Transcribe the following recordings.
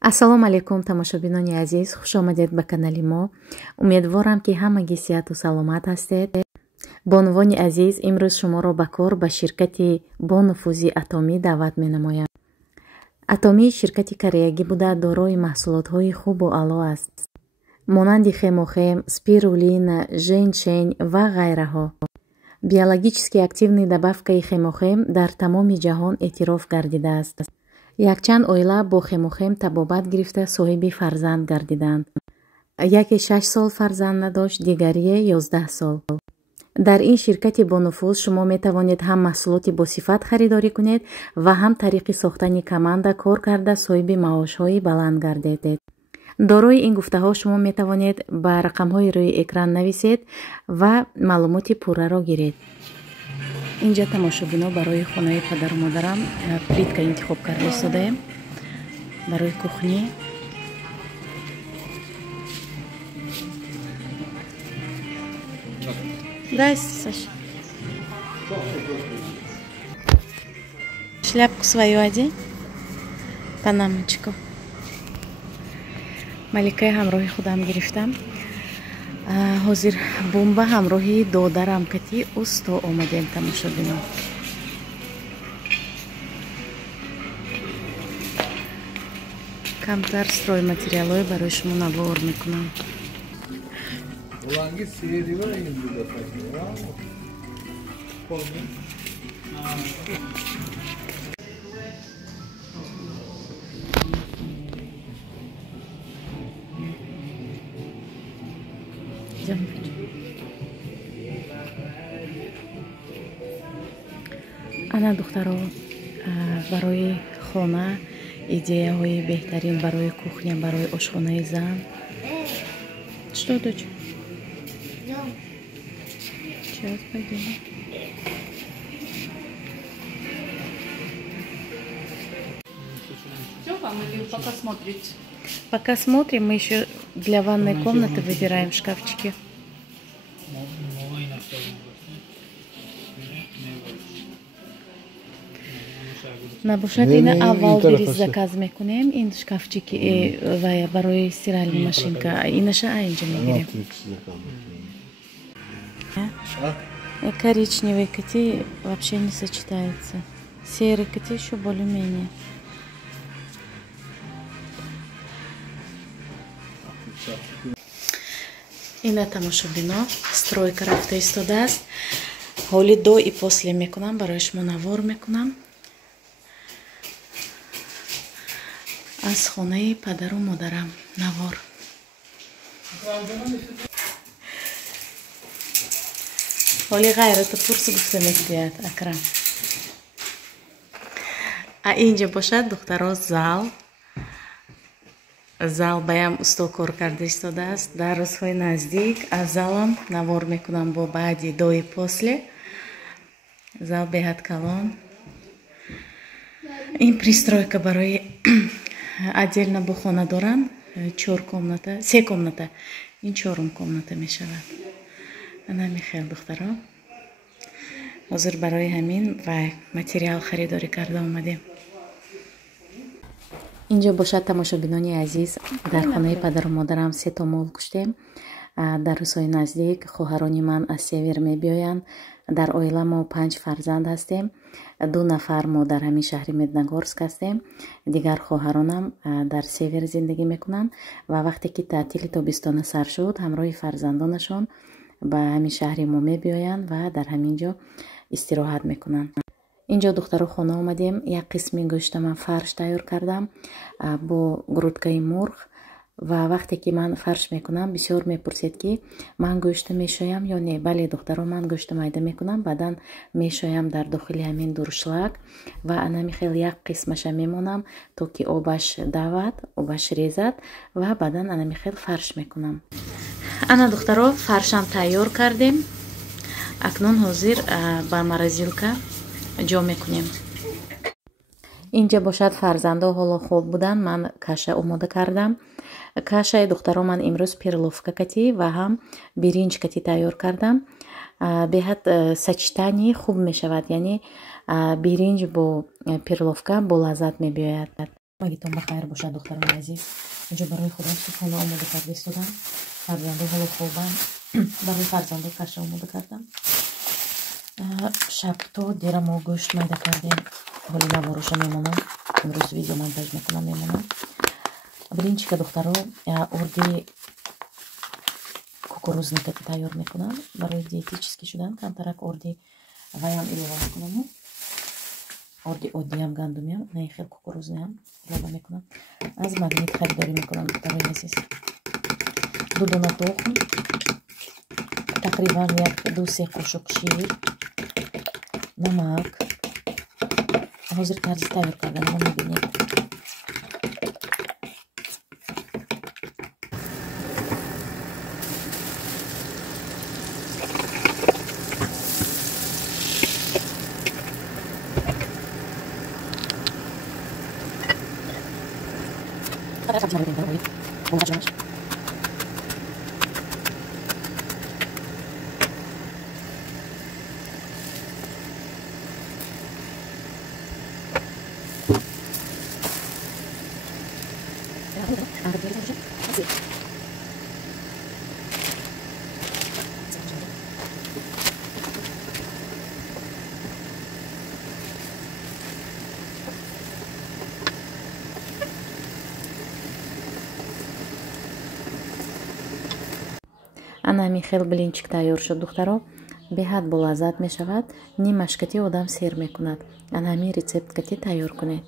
ассалому алайкум тамошобинони азиз, хушомадед ба канали мо. Умедворам ки ҳамагӣ сиҳату саломат ҳастед. Бонувони азиз, имрӯз шуморо ба кор ба ширкати бо нуфузи Атомӣ даъват менамоям. Атомӣ ширкати кореягӣ буда дорои маҳсулотҳои хубу аъло аст, монанди хемохем, спирулин, женшень ва ғайраҳо. Биологически активни добавкаи хемохем дар тамоми ҷаҳон эътироф гардидааст. Якчанд оила бо хемохем табобат гирифта соҳиби фарзанд гардиданд. Яке 6 сол фарзанд надошт, дигарие 11 сол. Дар ин ширкати бонуфуз шумо метавонед ҳам маҳсулоти босифат харидорӣ кунед ва ҳам тариқи сохтани команда кор карда соҳиби маошҳои баланд гардед. Дорои ин гуфтаҳо шумо метавонед ба рақамҳои рӯи экран нависед ва маълумоти пурраро гиред. инҷа тамошобино барои хонаи падару модарам плитка интихоб карда истодаем. Барои кухня Здрасте, Саша. Шляпку свою одень, панамочку. Маликаи ҳамроҳи худам гирифтам. ҳозир бомба ҳамроҳи додарам кати усто омадем. Тамошобино камтар строй материалҳои барои шумо навор мекунам. ана духтаро барои хона идеяҳои беҳтарин барои кухня, барои ошхонаи зан. Что, дочь? Сейчас пойдем. Все вам или пока смотрите? Пока смотрим, мы еще для ванной комнаты выбираем шкафчики. Набошад ина аввал бириз заказ мекунем. Ин шкафчики ва барои стиральная машинка инаша инҷа мегирем. Коричневый кати вообще не сочетается. Серый кати еще более-менее. Ина тамошобино стройка рафта истодааст. ҳоли до и после мекунам, барои шумо навор мекунам. Аз хонаи падару модарам навор. ҳоли ғайрата пурси гуфта мекунад Акрам. Инҷа бошад духтаро зал баям усто кор карда истодааст. Дар рӯзҳои наздик аз залам навор мекунам бо баъди до и после. Зал беҳад калон. Ин пристройка барои отдельно бо хона дорам. 4 комната, 3 комната. Ин 4 комната мешавад. Ана мехел духтаро. ҳозир барои ҳамин ва материал харидорӣ карда омадем. инҷа бошад тамошобинони азиз, дар хонаи падару модарам 3 то мол куштем. Дар рӯзҳои наздик хоҳарони ман аз север мебиёянд. Дар оила мо 5 фарзанд ҳастем. 2 нафар мо дар ҳамин шаҳри Медногорск ҳастем. Дигар хоҳаронам дар север зиндагӣ мекунанд ва вақте ки таътили тобистона сар шуд, ҳамроҳи фарзандонашон ба ҳамин шаҳри мо мебиёянд ва дар ҳамин ҷо истироҳат мекунанд. инҷо духтаро хона омадем. Як қисми гӯшта ман фарш тайёр кардам бо грудкаи мурғ ва вақте ки ман фарш мекунам, бисёр мепурсед ки ман гӯшта мешоям ё не. Бале духтаро, ман гӯшта майда мекунам, баъдан мешоям дар дохили ҳамин дуршлаг ва анамихел як қисмаша мемонам то ки обаш давад, обаш резад ва баъдан анамихел фарш мекунам. ана духтаро, фаршам тайёр кардем. акнун ҳозир ба морозилка ҷо мекунем. инҷа бошад фарзандо ҳоло хоб буданд. Ман каша омода кардам. Кашаи духтаро ман имрӯз перловка кати ва ҳам биринҷ кати тайёр кардам. Беҳад сочетани хуб мешавад, яъне биринҷ бо перловка бо лаззат мебиёяд. магитон бахайр бошад духтарони азиз. инҷо барои худо сухона омода карда истодам. Фарзанду ҳоло хобанд. барои фарзанду каша омода кардам. шабто дера мо гӯшт майда кардем. ҳоли навороша мемонам. имрӯз видео монтаж мекунам мемонам. бринчика духтаро орди кукурузника ки тайёр мекунам. барои диетически шудан камтарак орди ваям илова мекунам. орди оддиам гандумиам на хел кукурузнеам илова мекунам. аз магнит харидорӣ мекунам духтарои азиз. 2 дона тухм, тақрибан 1-2 қошуқ шир, намак. ҳозир тарзи тайёр карданам мебинед. анами хел блинчик тайёр шуд духтаро. беҳад болаззат мешавад. нимаш кати одам сер мекунад. анами рецепт кати тайёр кунед.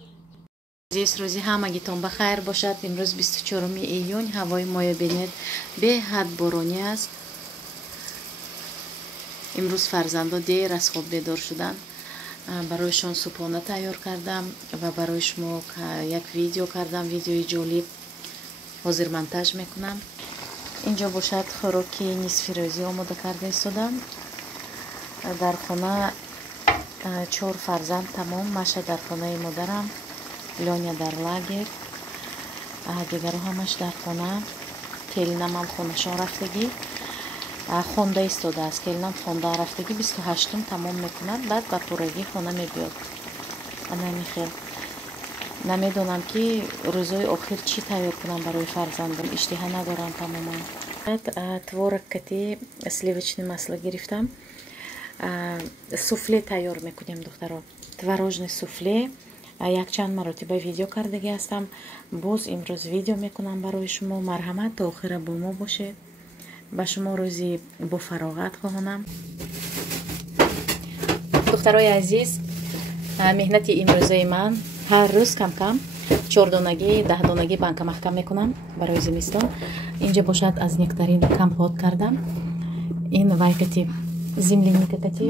азиз, рӯзи ҳамагитон бахайр бошад. имрӯз 24 июн. ҳавои моёбинед беҳад боронӣ аст. имрӯз фарзандо дер аз хоб бедор шуданд. бароишон субҳона тайёр кардам ва барои шумо як видео кардам. видеои ҷолиб ҳозир монтаж мекунам. инҷо бошад хӯроки нисфи рӯзӣ омода карда истодам. дар хона 4 фарзанд тамом. маша дар хонаи модарам, лёня дар лагер, дигару ҳамаш дар хона. келинамам хонашон рафтагӣ хонда истодааст. келинам хонда рафтагӣ 28 тамом мекунад. баъд ба пуррагӣ хона мебиёд. анамихел намедонам ки рӯзои охир чӣ тайёр кунам барои фарзандам. иштиҳа надорам тамоман. творог кати сливочный масло гирифтам. суфле тайёр мекунем духтаро. творожный суфле якчанд маротиба видео кардагӣ ҳастам. боз имрӯз видео мекунам барои шумо. марҳамат то охира бо мо бошед. ба шумо рӯзи бо фароғат хоҳонам. духтарои азиз, меҳнати имрӯзаи ман ҳар рӯз кам-кам 4 донагӣ 10 донагӣ банка маҳкам мекунам барои зимистон. инҷа бошад аз нектарин компот кардам. ин вайкати земляника кати.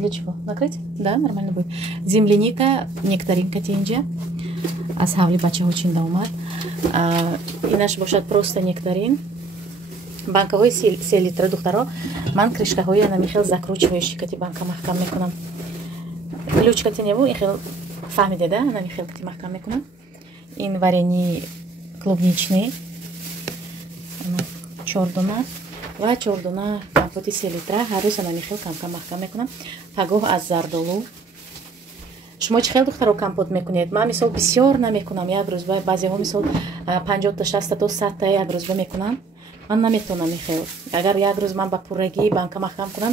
Для чего? Накрыть? Да, нормально будет. Земляника, нектарин кати инҷа. Аз ҳавли бачаҳо чинда омад. Инаш бошад просто нектарин. банкаҳои 3 литра духтаро. ман кришкаҳои анамихел закручивающи кати банка маҳкам мекунам. ключкати него ин хел фаҳмиде да? анамихел кати маҳкам мекунам. ин варени клубничный 4 дона ва 4 дона компоти 3 литра. ҳар рӯз анамихел кам-кам маҳкам мекунам. пагоҳ аз зардолу. шумо чӣ хел духтаро компот мекунед? ман мисол бисёр намекунам. як рӯзба баъзеҳо мисол 50 та 60 та 100 та як рӯзба мекунам. ман наметавонам ин хел. агар як рӯз ман ба пуррагӣ банка маҳкам кунам